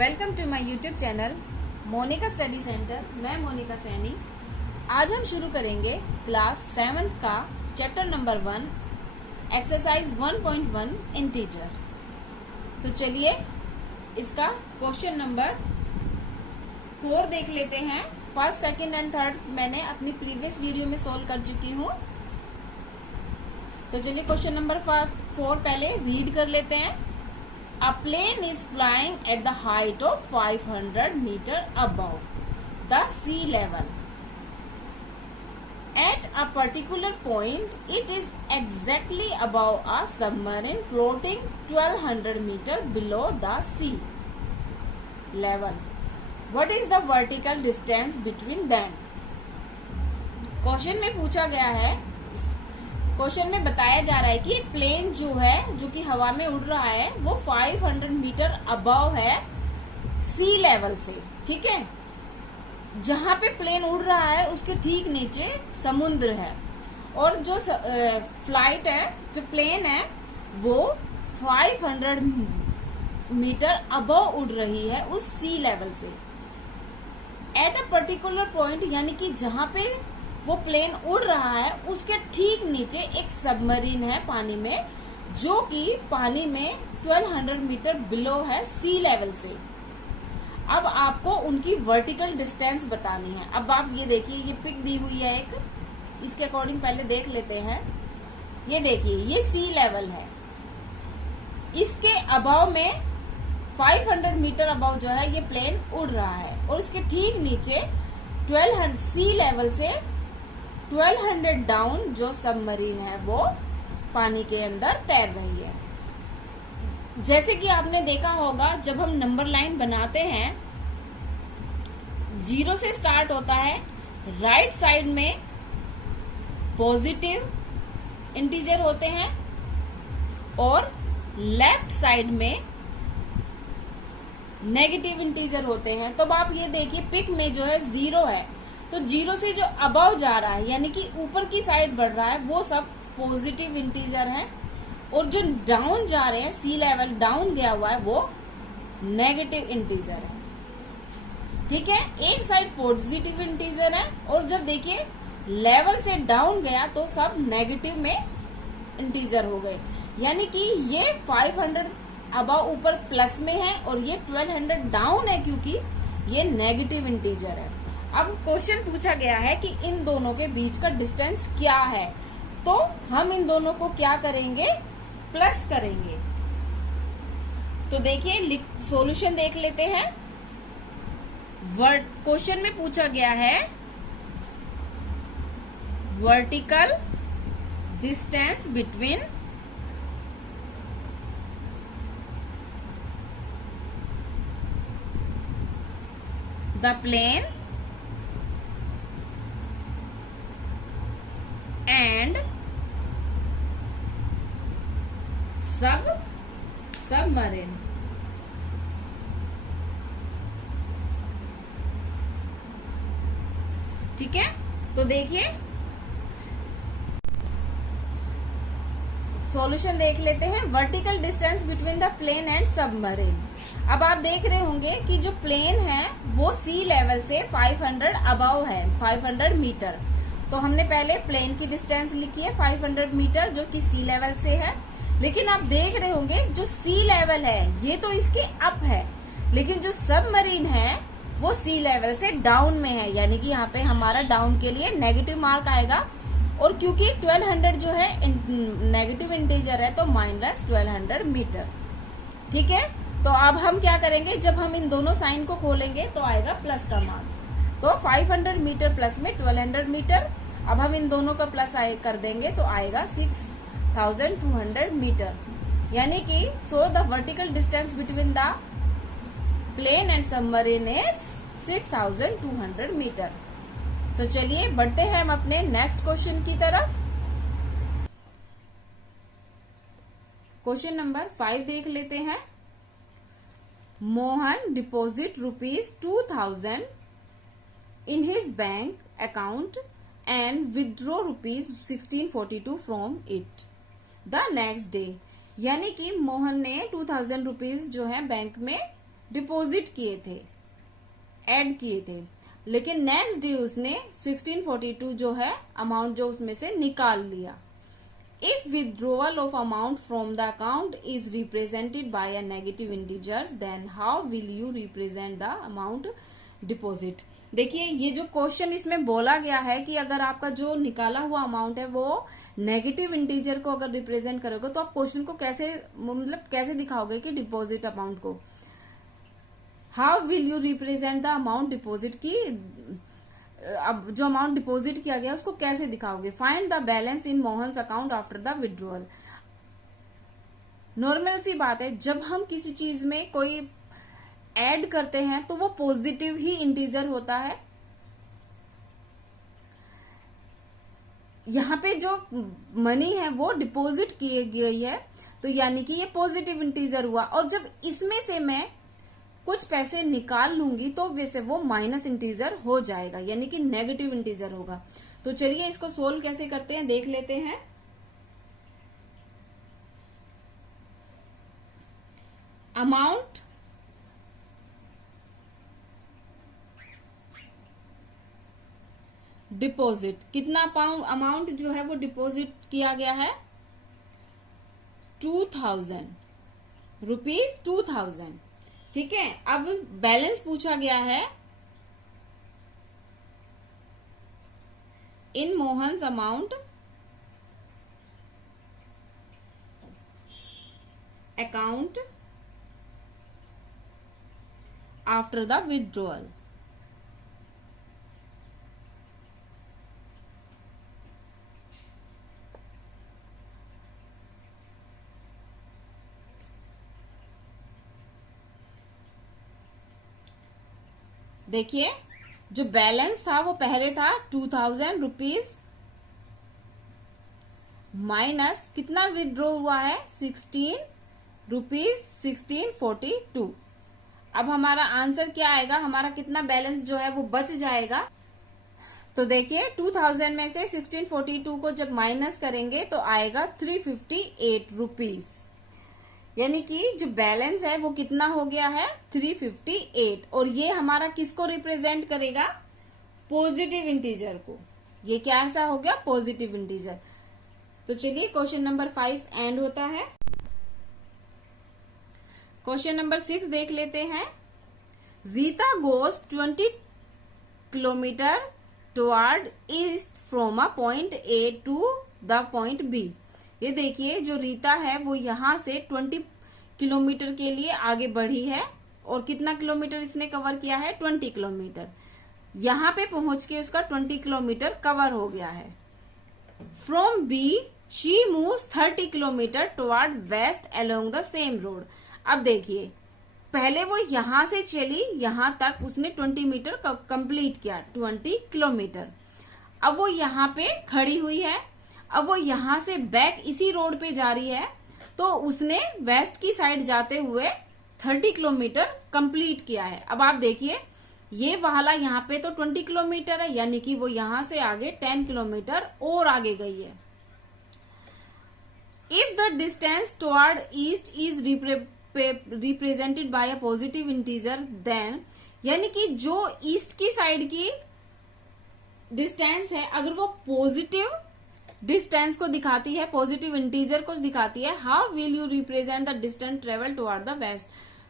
Welcome to my YouTube channel Monika study centre. मैं मोनिका सैनी। आज हम शुरू करेंगे क्लास 7th का चैप्टर नंबर 1 एक्सरसाइज 1.1 इंटीजर। तो चलिए इसका क्वेश्चन नंबर 4 देख लेते हैं। फर्स्ट, सेकंड एंड थर्ड मैंने अपनी प्रीवियस वीडियो में सोल्व कर चुकी हूँ। तो चलिए क्वेश्चन नंबर 4 पहले रीड कर लेते हैं। A plane is flying at the height of 500 meter above the sea level. At a particular point, it is exactly above a submarine floating 1200 meter below the sea level. What is the vertical distance between them? Question में पूछा गया है, question में बताया जा रहा है कि एक प्लेन जो है, जो कि हवा में उड़ रहा है, वो 500 मीटर अबव है सी लेवल से। ठीक है, जहां पे प्लेन उड़ रहा है उसके ठीक नीचे समुद्र है, और जो फ्लाइट है, जो प्लेन है, वो 500 मीटर अबव उड़ रही है उस सी लेवल से। एट अ पर्टिकुलर पॉइंट, यानी कि जहां पे वो प्लेन उड़ रहा है उसके ठीक नीचे एक सबमरीन है पानी में, जो कि पानी में 1200 मीटर बिलो है सी लेवल से। अब आपको उनकी वर्टिकल डिस्टेंस बतानी है। अब आप ये देखिए, ये पिक दी हुई है एक, इसके अकॉर्डिंग पहले देख लेते हैं। ये देखिए, ये सी लेवल है, इसके अबव में 500 मीटर अबव जो है ये प्लेन उड़ रहा है, और इसके ठीक नीचे 1200 सी लेवल से 1200 डाउन जो सबमरीन है वो पानी के अंदर तैर रही है। जैसे कि आपने देखा होगा, जब हम नंबर लाइन बनाते हैं, 0 से स्टार्ट होता है। राइट साइड में पॉजिटिव इंटीजर होते हैं और लेफ्ट साइड में नेगेटिव इंटीजर होते हैं। तो अब आप ये देखिए, पिक में जो है 0 है, तो 0 से जो अबव जा रहा है, यानी कि ऊपर की साइड बढ़ रहा है, वो सब पॉजिटिव इंटीजर हैं, और जो डाउन जा रहे हैं, सी लेवल डाउन गया हुआ है, वो नेगेटिव इंटीजर है। ठीक है, एक साइड पॉजिटिव इंटीजर है, और जब देखिए लेवल से डाउन गया तो सब नेगेटिव में इंटीजर हो गए। यानी कि ये 500 अबव ऊपर प्लस में है, और ये 1200 डाउन है, क्योंकि ये नेगेटिव इंटीजर है। अब क्वेश्चन पूछा गया है कि इन दोनों के बीच का डिस्टेंस क्या है, तो हम इन दोनों को क्या करेंगे, प्लस करेंगे। तो देखिए, सॉल्यूशन देख लेते हैं। क्वेश्चन में पूछा गया है vertical distance between the plane and submarine. ठीक है, तो देखिए सॉल्यूशन देख लेते हैं। Vertical distance between the plane and submarine. अब आप देख रहे होंगे कि जो प्लेन है वो सी लेवल से 500 अबव है, 500 मीटर। तो हमने पहले प्लेन की डिस्टेंस लिखी है 500 मीटर, जो कि सी लेवल से है। लेकिन आप देख रहे होंगे जो सी लेवल है ये तो इसके अप है, लेकिन जो सबमरीन है वो सी लेवल से डाउन में है, यानी कि यहाँ पे हमारा डाउन के लिए नेगेटिव मार्क आएगा। और क्योंकि 1200 जो है नेगेटिव इंटीजर है, तो -1200 मीटर। ठीक है, तो अब हम क्या करेंगे, जब हम इन दोनों साइन को खोलेंगे तो आएगा प्लस का मार्क्स। तो 500 मीटर प्लस में 1200 मीटर। अब हम इन दोनों का प्लस कर देंगे तो आएगा 6200 मीटर। यानी कि so the vertical distance between the plane and submarine is 6200 metre. तो चलिए बढ़ते हैं हम अपने नेक्स्ट क्वेश्चन की तरफ। क्वेश्चन नंबर 5 देख लेते हैं। Mohan deposit ₹2000 in his bank account and withdraw ₹1642 from it the next day। यानी कि मोहन ने 2000 रुपीज जो है बैंक में डिपॉजिट किए थे, ऐड किए थे, लेकिन नेक्स्ट डे उसने 1642 जो है अमाउंट जो उसमें से निकाल लिया। If withdrawal of amount from the account is represented by a negative integers, then how will you represent the amount deposit? देखिए ये जो क्वेश्चन इसमें बोला गया है कि अगर आपका जो निकाला हुआ अमाउंट है वो नेगेटिव इंटीजर को अगर रिप्रेजेंट करोगे तो आप क्वेश्चन को कैसे मतलब कैसे दिखाओगे कि डिपॉजिट अमाउंट को, how will you represent the amount deposit की, अब जो अमाउंट डिपॉजिट किया गया उसको कैसे दिखाओगे। Find the balance in Mohan's account after the withdrawal. Normal सी बात है, जब हम किसी चीज में कोई ऐड करते हैं तो वो पॉजिटिव ही इंटीजर होता है। यहाँ पे जो मनी है वो डिपॉजिट की गई है तो यानी कि ये पॉजिटिव इंटीजर हुआ, और जब इसमें से मैं कुछ पैसे निकाल लूंगी तो वैसे वो माइनस इंटीजर हो जाएगा, यानी कि नेगेटिव इंटीजर होगा। तो चलिए इसको सोल्व कैसे करते हैं देख लेते हैं। अमाउंट डिपॉजिट, कितना अमाउंट जो है वो डिपॉजिट किया गया है 2000 रुपीज 2000, ठीक है। अब बैलेंस पूछा गया है in Mohan's amount account after the withdrawal. देखिए जो बैलेंस था वो पहले था 2000 रुपीज माइनस कितना विथड्रॉ हुआ है 16 रुपीज 1642। अब हमारा आंसर क्या आएगा, हमारा कितना बैलेंस जो है वो बच जाएगा। तो देखिए 2000 में से 1642 को जब माइनस करेंगे तो आएगा 358 रुपीज, यानी कि जो बैलेंस है वो कितना हो गया है 358, और ये हमारा किसको रिप्रेजेंट करेगा, पॉजिटिव इंटीजर को। ये क्या ऐसा हो गया, पॉजिटिव इंटीजर। तो चलिए क्वेश्चन नंबर 5 एंड होता है। क्वेश्चन नंबर 6 देख लेते हैं। Rita goes 20 kilometre toward east from a point A to the point B. ये देखिए जो रीता है वो यहां से 20 किलोमीटर के लिए आगे बढ़ी है, और कितना किलोमीटर इसने कवर किया है 20 किलोमीटर। यहां पे पहुंच के उसका 20 किलोमीटर कवर हो गया है। From B she moves 30 kilometre toward west along the same road. अब देखिए पहले वो यहां से चली, यहां तक उसने 20 मीटर कंप्लीट किया, 20 किलोमीटर। अब वो यहां पे खड़ी हुई है, अब वो यहां से बैक इसी रोड पे जा रही है, तो उसने वेस्ट की साइड जाते हुए 30 किलोमीटर कंप्लीट किया है। अब आप देखिए ये वाला यहाँ पे तो 20 किलोमीटर है, यानी कि वो यहां से आगे 10 किलोमीटर और आगे गई है। If the distance toward east is represented by a positive integer then, यानी कि जो ईस्ट की साइड की डिस्टेंस है अगर वो पॉजिटिव डिस्टेंस को दिखाती है, पॉजिटिव इंटीजर को दिखाती है, how will you represent the distance travel toward the west.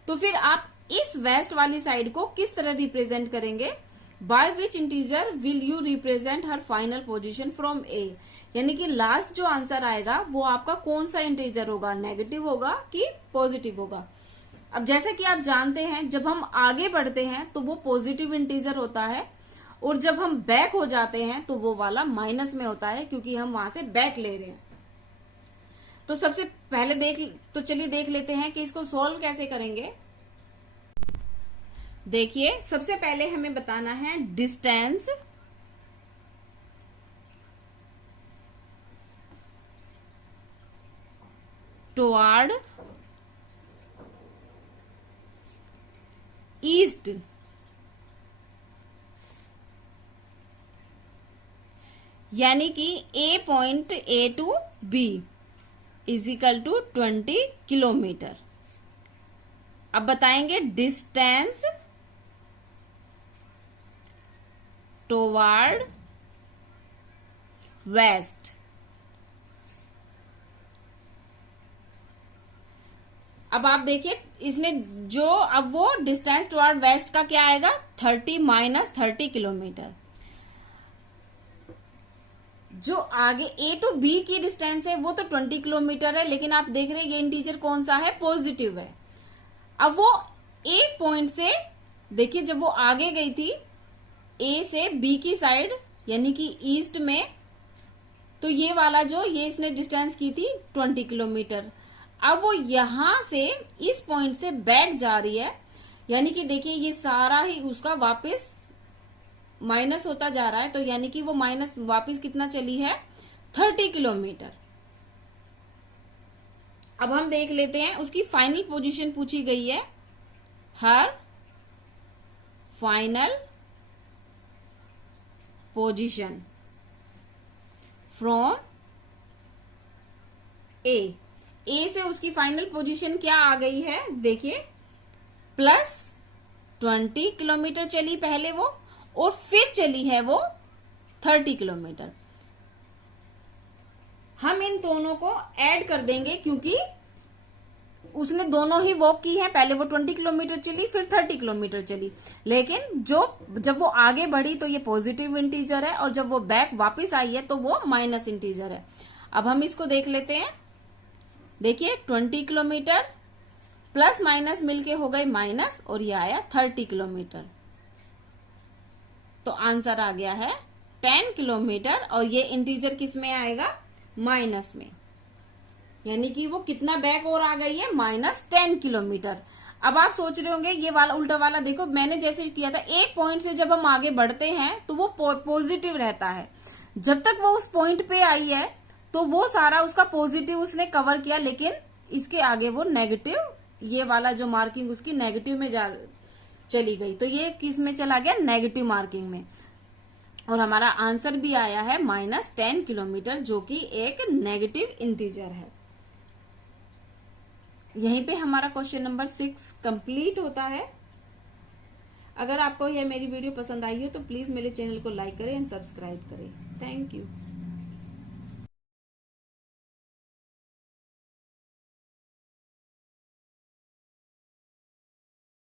तो फिर आप इस वेस्ट वाली साइड को किस तरह रिप्रेजेंट करेंगे, by which integer will you represent her final position from A, यानी कि लास्ट जो आंसर आएगा वो आपका कौन सा इंटीजर होगा, नेगेटिव होगा कि पॉजिटिव होगा। अब जैसे कि आप जानते हैं जब हम आगे बढ़ते हैं तो वो पॉजिटिव इंटीजर होता है, और जब हम बैक हो जाते हैं तो वो वाला माइनस में होता है, क्योंकि हम वहां से बैक ले रहे हैं। तो सबसे पहले तो चलिए देख लेते हैं कि इसको सॉल्व कैसे करेंगे। देखिए सबसे पहले हमें बताना है डिस्टेंस टुवर्ड ईस्ट, यानी कि A point A to B is equal to 20 kilometre. अब बताएंगे डिस्टेंस टुवर्ड वेस्ट। अब आप देखिए इसने जो, अब वो डिस्टेंस टुवर्ड वेस्ट का क्या आएगा, 30 माइनस 30 किलोमीटर। जो आगे ए टू बी की डिस्टेंस है वो तो 20 किलोमीटर है, लेकिन आप देख रहे हैं ये इंटीजर कौन सा है, पॉजिटिव है। अब वो एक पॉइंट से, देखिए जब वो आगे गई थी ए से बी की साइड यानी कि ईस्ट में, तो ये वाला जो ये इसने डिस्टेंस की थी 20 किलोमीटर। अब वो यहां से इस पॉइंट से बैक जा रही है, यानी कि देखिए ये सारा ही उसका वापस माइनस होता जा रहा है, तो यानी कि वो माइनस वापस कितना चली है, 30 किलोमीटर। अब हम देख लेते हैं उसकी फाइनल पोजीशन पूछी गई है, हर फाइनल पोजीशन फ्रॉम ए से उसकी फाइनल पोजीशन क्या आ गई है, देखिए +20 किलोमीटर चली पहले वो, और फिर चली है वो 30 किलोमीटर। हम इन दोनों को ऐड कर देंगे क्योंकि उसने दोनों ही वॉक की है, पहले वो 20 किलोमीटर चली फिर 30 किलोमीटर चली, लेकिन जब वो आगे बढ़ी तो ये पॉजिटिव इंटीजर है, और जब वो बैक वापस आई है तो वो माइनस इंटीजर है। अब हम इसको देख लेते हैं, देखिए 20 किलोमीटर प्लस माइनस मिलके हो गए माइनस, और ये आया 30 किलोमीटर, तो आंसर आ गया है 10 किलोमीटर, और ये इंटीजर किस में आएगा, माइनस में, यानी कि वो कितना बैक और आ गई है, -10 किलोमीटर। अब आप सोच रहे होंगे ये वाला उल्टा वाला, देखो मैंने जैसे किया था, एक पॉइंट से जब हम आगे बढ़ते हैं तो वो पॉजिटिव रहता है, जब तक वो उस पॉइंट पे आई है तो वो सारा उसका पॉजिटिव उसने कवर किया, लेकिन इसके आगे वो नेगेटिव, ये वाला जो मार्किंग उसकी नेगेटिव में चली गई, तो ये किस में चला गया, नेगेटिव मार्किंग में, और हमारा आंसर भी आया है -10 किलोमीटर, जो कि एक नेगेटिव इंटीजर है। यहीं पे हमारा क्वेश्चन नंबर 6 कंप्लीट होता है। अगर आपको यह मेरी वीडियो पसंद आई हो तो प्लीज मेरे चैनल को लाइक करें एंड सब्सक्राइब करें। Thank you.